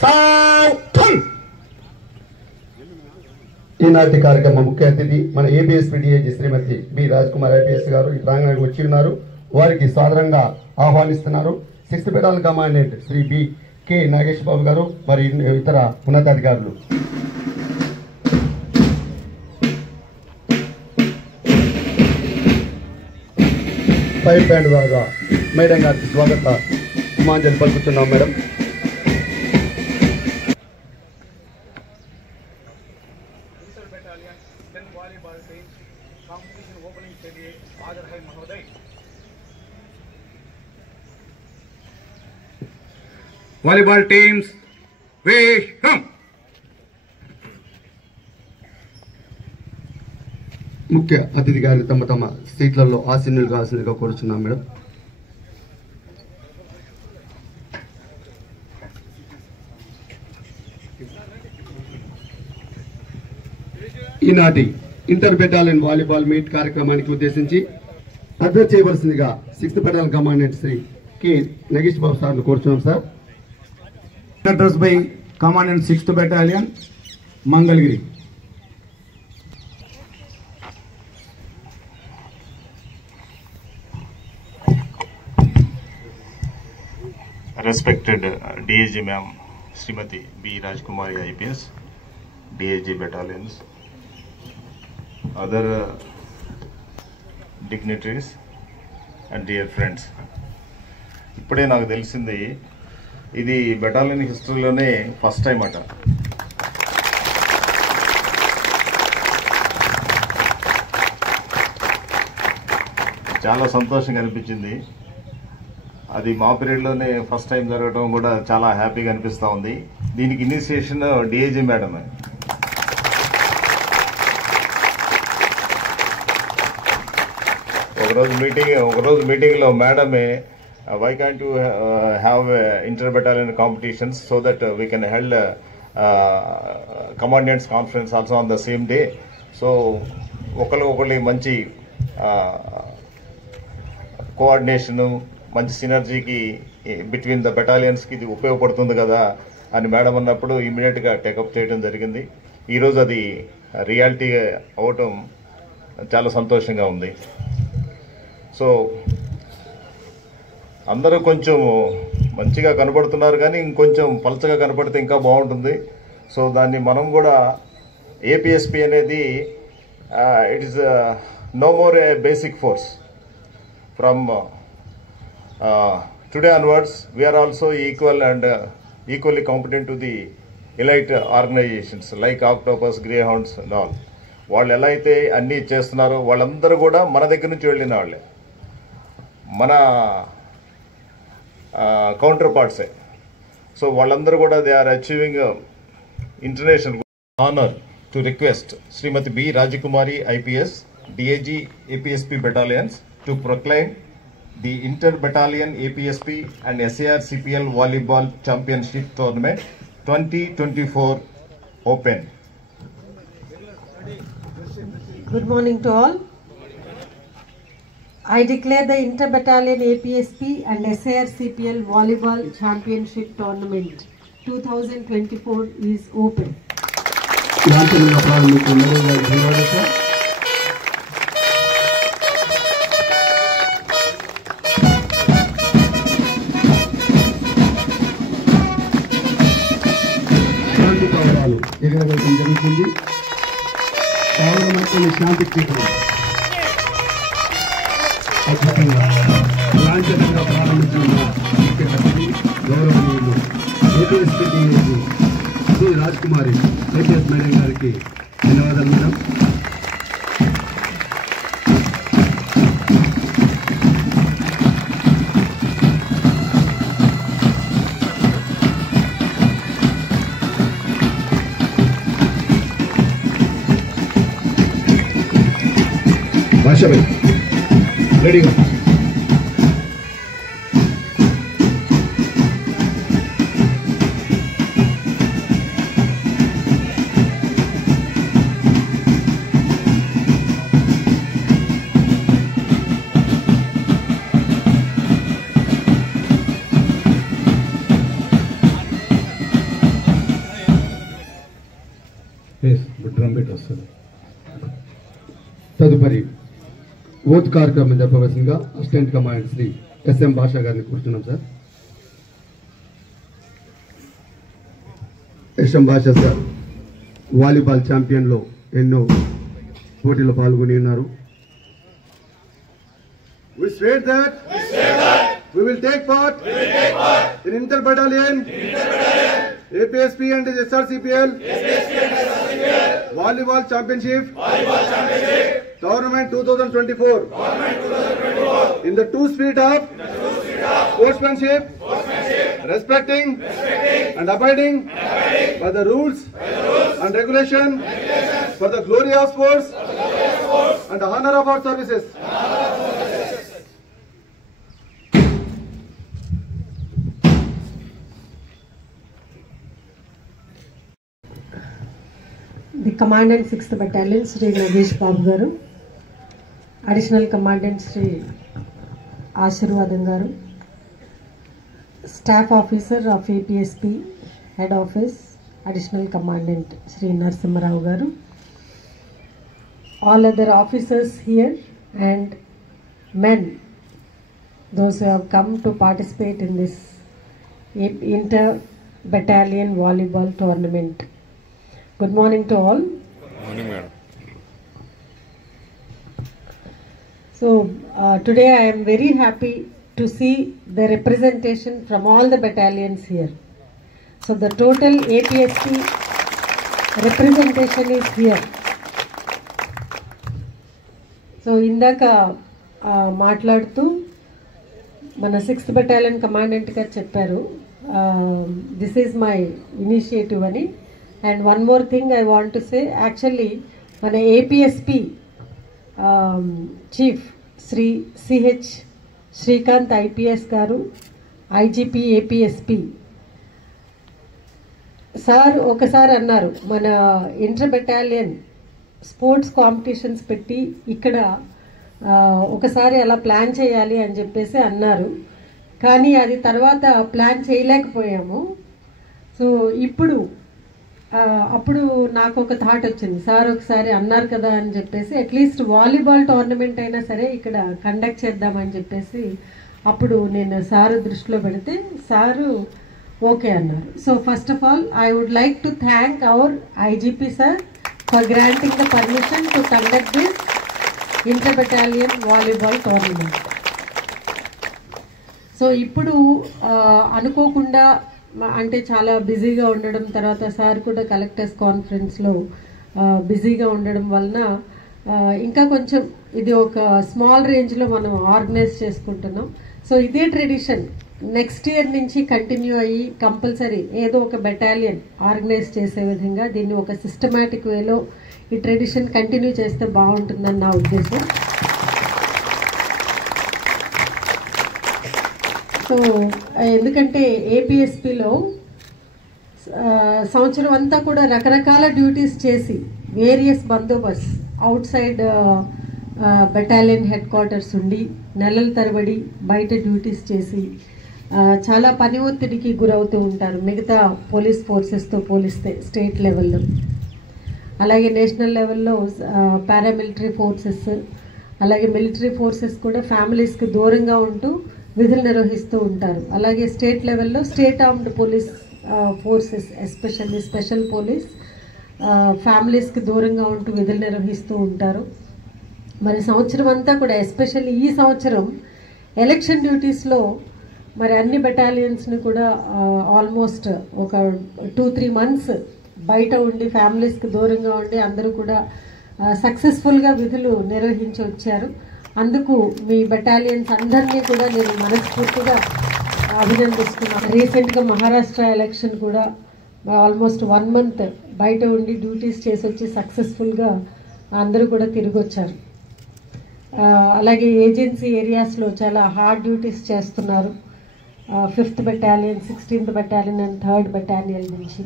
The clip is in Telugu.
సావధాన్. ఈనాటి కార్యక్రమ ముఖ్య అతిథి మన ABSP DIG Shrimati B Rajkumar IPS garu ఈ ప్రాంగణానికి వచ్చి ఉన్నారు. వారికి సాదరంగా ఆహ్వానిస్తున్నారు. 6th battalion commandant Shri B K Nagesh Babu garu మరి ఇతర ఉన్నతాధికారులు. పైప్ బ్యాండ్ ద్వారా మేడం గారికి స్వాగత మాంజలి పలుకుతున్నాం. Madam Volleyball teams, welcome. ముఖ్య అతిథి గారు తమ తమ సీట్లలో ఆసీనులు కావాల్సిందిగా కోరుచున్నాం. మేడం ఈనాటి ఇంటర్ బెటాలియన్ వాలీబాల్ మీట్ కార్యక్రమానికి ఉద్దేశించి అధ్యక్ష చేయవలసిందిగా 6th battalion commandant Shri K Nagesh Babu సార్ను కోరుచున్నాం. Sir Address by Commandant 6th Battalion, Mangalgiri. Respected DAG Ma'am Srimati B. Rajkumari IPS, DAG Battalions, other dignitaries and dear friends. ఇప్పుడే నాకు తెలిసింది ఇది బెటాలియన్ హిస్టరీలోనే ఫస్ట్ టైం అట. చాలా సంతోషంగా అనిపించింది. అది మా పీరియడ్లోనే ఫస్ట్ టైం జరగడం కూడా చాలా హ్యాపీగా అనిపిస్తూ ఉంది. దీనికి ఇనిషియేషన్ డిఐజీ మేడమే. ఒకరోజు మీటింగ్లో మేడమే why can't you have inter-battalion competitions so that we can hold commandants conference also on the same day. So ఒకళ్ళకి మంచి కోఆర్డినేషన్, మంచి సినర్జీకి బిట్వీన్ ద బెటాలియన్స్కి ఇది ఉపయోగపడుతుంది కదా అని మేడం అన్నప్పుడు ఇమీడియట్గా టేకప్ చేయడం జరిగింది. ఈరోజు అది రియాలిటీ అవటం చాలా సంతోషంగా ఉంది. సో అందరూ కొంచెం మంచిగా కనపడుతున్నారు, కానీ ఇంకొంచెం పలచగా కనపడితే ఇంకా బాగుంటుంది. సో దాన్ని మనం కూడా ఏపీఎస్పీ అనేది it is no more a basic force. From today onwards we are also equal and equally competent to the elite organisations like Octopus, Greyhounds and all. వాళ్ళు ఎలా అయితే అన్నీ చేస్తున్నారో వాళ్ళందరూ కూడా మన దగ్గర నుంచి వెళ్ళిన వాళ్ళే, మన కౌంటర్ పార్ట్సే. సో వాళ్ళందరూ కూడా they are achieving international honour to request Shrimati B Rajakumari IPS, DIG APSP battalions to proclaim the inter battalion APSP and SAR-CPL volleyball championship tournament 2024 open. Good morning to all. I declare the Inter-Battalion APSP and SAR-CPL Volleyball Championship Tournament 2024 is open. ఎగరవేయడం జరుగుతుంది. శాంతి అద్భుతంగా లాంఛనంగా ప్రారంభించిన ముఖ్య అతిథి గౌరవనీయులు APSP DIG Shri Rajkumari IPS madam గారికి ధన్యవాదాలు. మేడం భాషపై రెడీగా డ్రమ్ బీట్ వస్తుంది. తదుపరి ఓత్ కార్యక్రమం జరపవలసిందిగా అసిస్టెంట్ కమాండెంట్ శ్రీ ఎస్ఎం భాషా గారిని కూర్చున్నాం సార్. ఎస్ఎం భాషా సార్ వాలీబాల్ ఛాంపియన్లో ఎన్నో పోటీలో పాల్గొని ఉన్నారు. We swear that we will take part in inter-battalion APSP and SRCPL Volleyball Championship Tournament 2024 in the true spirit of sportsmanship, respecting and abiding by the rules and regulation for the glory of sports and the honor of our services. The Commandant 6th Battalion, Sri Nagesh Babu Garu, Additional Commandant Sri Ashirvadan Garu, Staff Officer of APSP, Head Office, Additional Commandant Sri Narasimha Rao Garu, all other officers here and men, those who have come to participate in this inter-battalion volleyball tournament. Good morning to all. Good morning, madam. So today I am very happy to see the representation from all the battalions here. So the total APSP representation is here. So ఇందాక మాట్లాడుతూ మన 6th Battalion కమాండెంట్ గారు చెప్పారు దిస్ ఈజ్ మై ఇనిషియేటివ్ అని. And one more thing I want to say, actually మన APSP chief Shri CH Srikanth IPS గారు, IGP APSP సార్ ఒకసారి అన్నారు మన ఇంటర్ బెటాలియన్ స్పోర్ట్స్ కాంపిటీషన్స్ పెట్టి ఇక్కడ ఒకసారి అలా ప్లాన్ చేయాలి అని చెప్పేసి అన్నారు. కానీ అది తర్వాత ప్లాన్ చేయలేకపోయాము. సో ఇప్పుడు అప్పుడు నాకు ఒక థాట్ వచ్చింది, సార్ ఒకసారి అన్నారు కదా అని చెప్పేసి అట్లీస్ట్ వాలీబాల్ టోర్నమెంట్ అయినా సరే ఇక్కడ కండక్ట్ చేద్దామని చెప్పేసి అప్పుడు నేను సారు దృష్టిలో పెడితే సారు ఓకే అన్నారు. So first of all I would like to thank our IGP sir for granting the permission to conduct this inter battalion volleyball tournament. So ఇప్పుడు అనుకోకుండా అంటే చాలా బిజీగా ఉండడం, తర్వాత సార్ కూడా కలెక్టర్స్ కాన్ఫరెన్స్లో బిజీగా ఉండడం వలన ఇంకా కొంచెం ఇది ఒక స్మాల్ రేంజ్లో మనం ఆర్గనైజ్ చేసుకుంటున్నాం. సో ఇదే ట్రెడిషన్ నెక్స్ట్ ఇయర్ నుంచి కంటిన్యూ అయ్యి కంపల్సరీ ఏదో ఒక బెటాలియన్ ఆర్గనైజ్ చేసే విధంగా దీన్ని ఒక సిస్టమాటిక్ వేలో ఈ ట్రెడిషన్ కంటిన్యూ చేస్తే బాగుంటుందని నా ఉద్దేశం. సో ఎందుకంటే APSPలో సంవత్సరం అంతా కూడా రకరకాల డ్యూటీస్ చేసి various Bandobast out side battalion head quarters ఉండి నెలల తరబడి బయట డ్యూటీస్ చేసి చాలా పని ఒత్తిడికి గురవుతూ ఉంటారు మిగతా పోలీస్ ఫోర్సెస్తో పోలిస్తే స్టేట్ లెవెల్లో. అలాగే నేషనల్ లెవెల్లో పారామిలిటరీ ఫోర్సెస్ అలాగే మిలిటరీ ఫోర్సెస్ కూడా ఫ్యామిలీస్కి దూరంగా ఉంటూ విధులు నిర్వహిస్తూ ఉంటారు. అలాగే స్టేట్ లెవెల్లో state armed police forces especially special police ఫ్యామిలీస్కి దూరంగా ఉంటూ విధులు నిర్వహిస్తూ ఉంటారు. మరి సంవత్సరం అంతా కూడా ఎస్పెషల్లీ ఈ సంవత్సరం ఎలక్షన్ డ్యూటీస్లో మరి అన్ని బెటాలియన్స్ని కూడా ఆల్మోస్ట్ ఒక 2-3 months బయట ఉండి ఫ్యామిలీస్కి దూరంగా ఉండి అందరూ కూడా సక్సెస్ఫుల్గా విధులు నిర్వహించి వచ్చారు. అందుకు మీ బెటాలియన్స్ అందరినీ కూడా నేను మనస్ఫూర్తిగా అభినందిస్తున్నాను. రీసెంట్గా మహారాష్ట్ర ఎలక్షన్ కూడా ఆల్మోస్ట్ 1 month బయట ఉండి డ్యూటీస్ చేసి వచ్చి సక్సెస్ఫుల్గా అందరూ కూడా తిరిగి వచ్చారు. అలాగే ఏజెన్సీ ఏరియాస్లో చాలా హార్డ్ డ్యూటీస్ చేస్తున్నారు 5th Battalion, 16th Battalion and 3rd Battalion నుంచి.